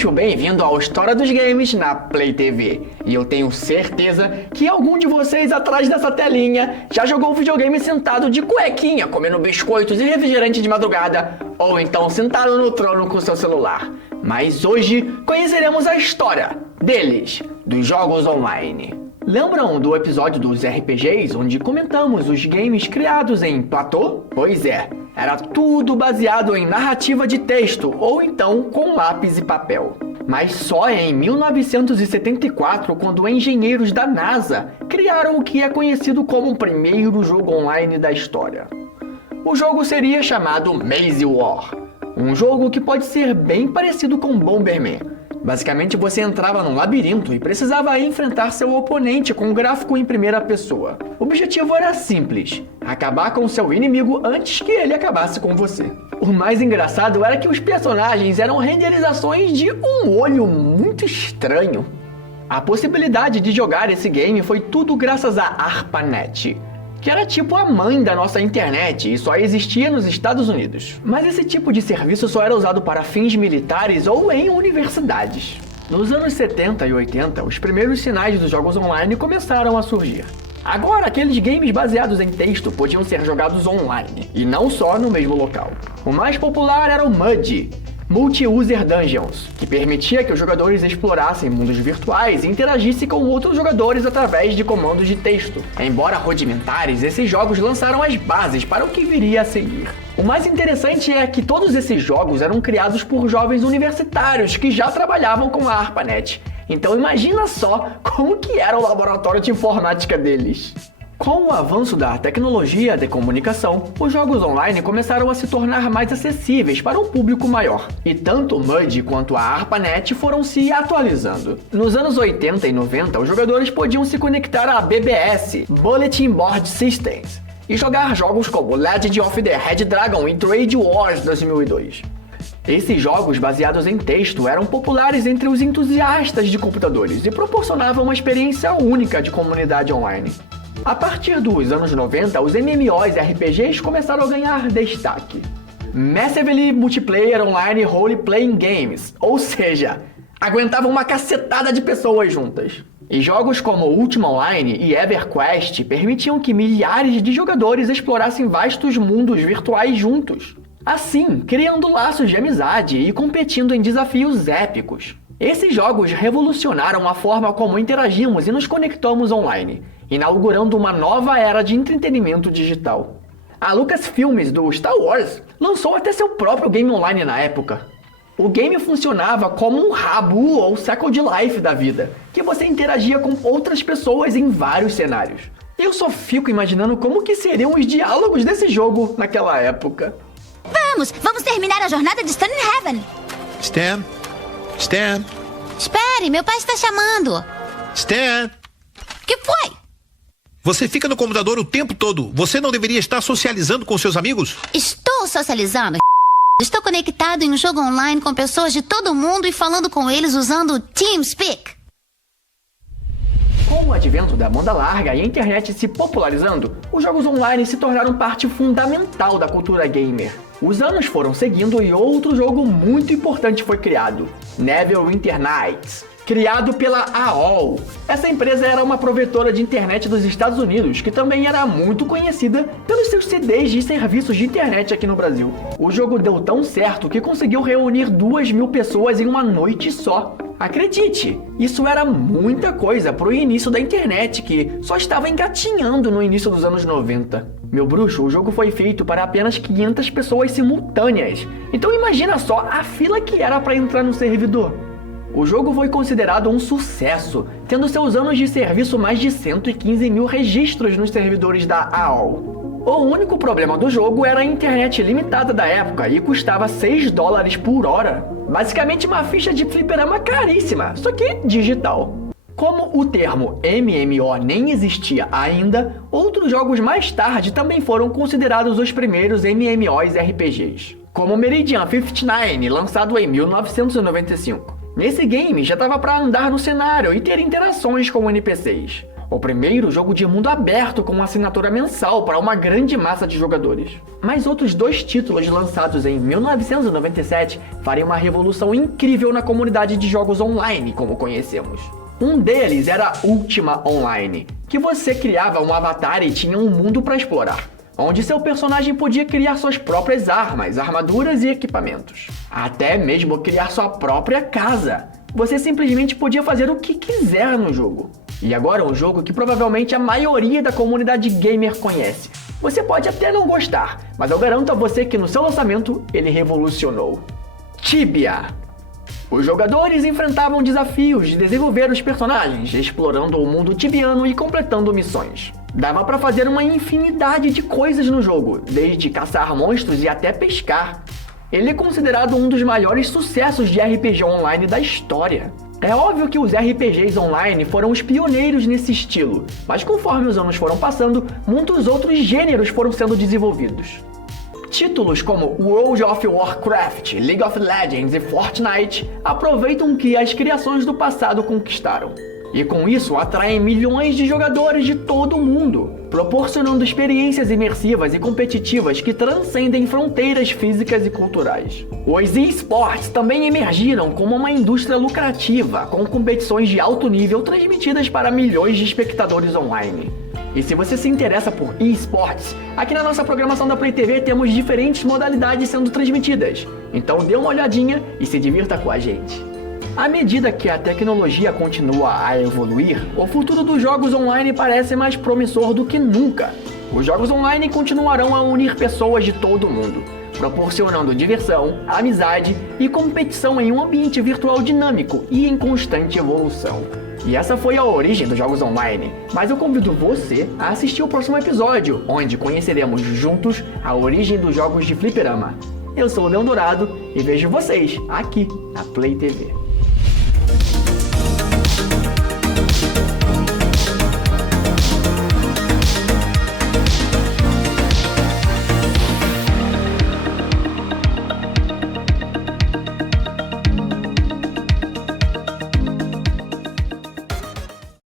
bruxo, bem-vindo ao História dos Games na Play TV. E eu tenho certeza que algum de vocês atrás dessa telinha já jogou videogame sentado de cuequinha, comendo biscoitos e refrigerante de madrugada, ou então sentado no trono com seu celular. Mas hoje conheceremos a história deles, dos jogos online. Lembram do episódio dos RPGs, onde comentamos os games criados em platô? Pois é, era tudo baseado em narrativa de texto, ou então com lápis e papel. Mas só em 1974, quando engenheiros da NASA criaram o que é conhecido como o primeiro jogo online da história. O jogo seria chamado Maze War, um jogo que pode ser bem parecido com Bomberman. Basicamente, você entrava num labirinto e precisava enfrentar seu oponente com um gráfico em primeira pessoa. O objetivo era simples: acabar com seu inimigo antes que ele acabasse com você. O mais engraçado era que os personagens eram renderizações de um olho muito estranho. A possibilidade de jogar esse game foi tudo graças à ARPANET, que era tipo a mãe da nossa internet e só existia nos Estados Unidos. Mas esse tipo de serviço só era usado para fins militares ou em universidades. Nos anos 70 e 80, os primeiros sinais dos jogos online começaram a surgir. Agora, aqueles games baseados em texto podiam ser jogados online, e não só no mesmo local. O mais popular era o MUD, Multi-User Dungeons, que permitia que os jogadores explorassem mundos virtuais e interagissem com outros jogadores através de comandos de texto. Embora rudimentares, esses jogos lançaram as bases para o que viria a seguir. O mais interessante é que todos esses jogos eram criados por jovens universitários que já trabalhavam com a ARPANET. Então imagina só como que era o laboratório de informática deles. Com o avanço da tecnologia de comunicação, os jogos online começaram a se tornar mais acessíveis para um público maior, e tanto o MUD quanto a ARPANET foram se atualizando. Nos anos 80 e 90, os jogadores podiam se conectar a BBS, Bulletin Board Systems, e jogar jogos como Legend of the Red Dragon e Trade Wars 2002. Esses jogos baseados em texto eram populares entre os entusiastas de computadores e proporcionavam uma experiência única de comunidade online. A partir dos anos 90, os MMOs e RPGs começaram a ganhar destaque. Massively Multiplayer Online Role Playing Games, ou seja, aguentavam uma cacetada de pessoas juntas. E jogos como Ultima Online e EverQuest permitiam que milhares de jogadores explorassem vastos mundos virtuais juntos. Assim, criando laços de amizade e competindo em desafios épicos. Esses jogos revolucionaram a forma como interagimos e nos conectamos online, inaugurando uma nova era de entretenimento digital. A Lucasfilmes do Star Wars lançou até seu próprio game online na época. O game funcionava como um Rabu ou Second Life da vida, que você interagia com outras pessoas em vários cenários. Eu só fico imaginando como que seriam os diálogos desse jogo naquela época. Vamos terminar a jornada de Stan in Heaven. Stan. Espere, meu pai está chamando. Stan. Que foi? Você fica no computador o tempo todo. Você não deveria estar socializando com seus amigos? Estou socializando. Estou conectado em um jogo online com pessoas de todo mundo e falando com eles usando o TeamSpeak. Com o advento da banda larga e a internet se popularizando, os jogos online se tornaram parte fundamental da cultura gamer. Os anos foram seguindo e outro jogo muito importante foi criado, Neverwinter Nights, criado pela AOL. Essa empresa era uma provedora de internet dos Estados Unidos, que também era muito conhecida pelos seus CDs de serviços de internet aqui no Brasil. O jogo deu tão certo que conseguiu reunir 2.000 pessoas em uma noite só. Acredite, isso era muita coisa pro início da internet, que só estava engatinhando no início dos anos 90. Meu bruxo, o jogo foi feito para apenas 500 pessoas simultâneas. Então imagina só a fila que era para entrar no servidor. O jogo foi considerado um sucesso, tendo seus anos de serviço mais de 115 mil registros nos servidores da AOL. O único problema do jogo era a internet limitada da época e custava $6 por hora. Basicamente uma ficha de fliperama caríssima, só que digital. Como o termo MMO nem existia ainda, outros jogos mais tarde também foram considerados os primeiros MMOs RPGs, como Meridian 59, lançado em 1995. Nesse game já dava para andar no cenário e ter interações com NPCs. o primeiro jogo de mundo aberto com uma assinatura mensal para uma grande massa de jogadores. Mas outros 2 títulos lançados em 1997 fariam uma revolução incrível na comunidade de jogos online como conhecemos. Um deles era Ultima Online, que você criava um avatar e tinha um mundo para explorar, onde seu personagem podia criar suas próprias armas, armaduras e equipamentos. Até mesmo criar sua própria casa. Você simplesmente podia fazer o que quiser no jogo. E agora um jogo que provavelmente a maioria da comunidade gamer conhece. Você pode até não gostar, mas eu garanto a você que no seu lançamento ele revolucionou. Tibia. Os jogadores enfrentavam desafios de desenvolver os personagens, explorando o mundo tibiano e completando missões. Dava pra fazer uma infinidade de coisas no jogo, desde caçar monstros e até pescar. Ele é considerado um dos maiores sucessos de RPG online da história. É óbvio que os RPGs online foram os pioneiros nesse estilo, mas conforme os anos foram passando, muitos outros gêneros foram sendo desenvolvidos. Títulos como World of Warcraft, League of Legends e Fortnite aproveitam o que as criações do passado conquistaram. E com isso atraem milhões de jogadores de todo o mundo, proporcionando experiências imersivas e competitivas que transcendem fronteiras físicas e culturais. Os esportes também emergiram como uma indústria lucrativa, com competições de alto nível transmitidas para milhões de espectadores online. E se você se interessa por esportes, aqui na nossa programação da Play TV temos diferentes modalidades sendo transmitidas. Então dê uma olhadinha e se divirta com a gente. À medida que a tecnologia continua a evoluir, o futuro dos jogos online parece mais promissor do que nunca. Os jogos online continuarão a unir pessoas de todo o mundo, proporcionando diversão, amizade e competição em um ambiente virtual dinâmico e em constante evolução. E essa foi a origem dos jogos online, mas eu convido você a assistir o próximo episódio, onde conheceremos juntos a origem dos jogos de fliperama. Eu sou o Leão Dourado e vejo vocês aqui na Play TV.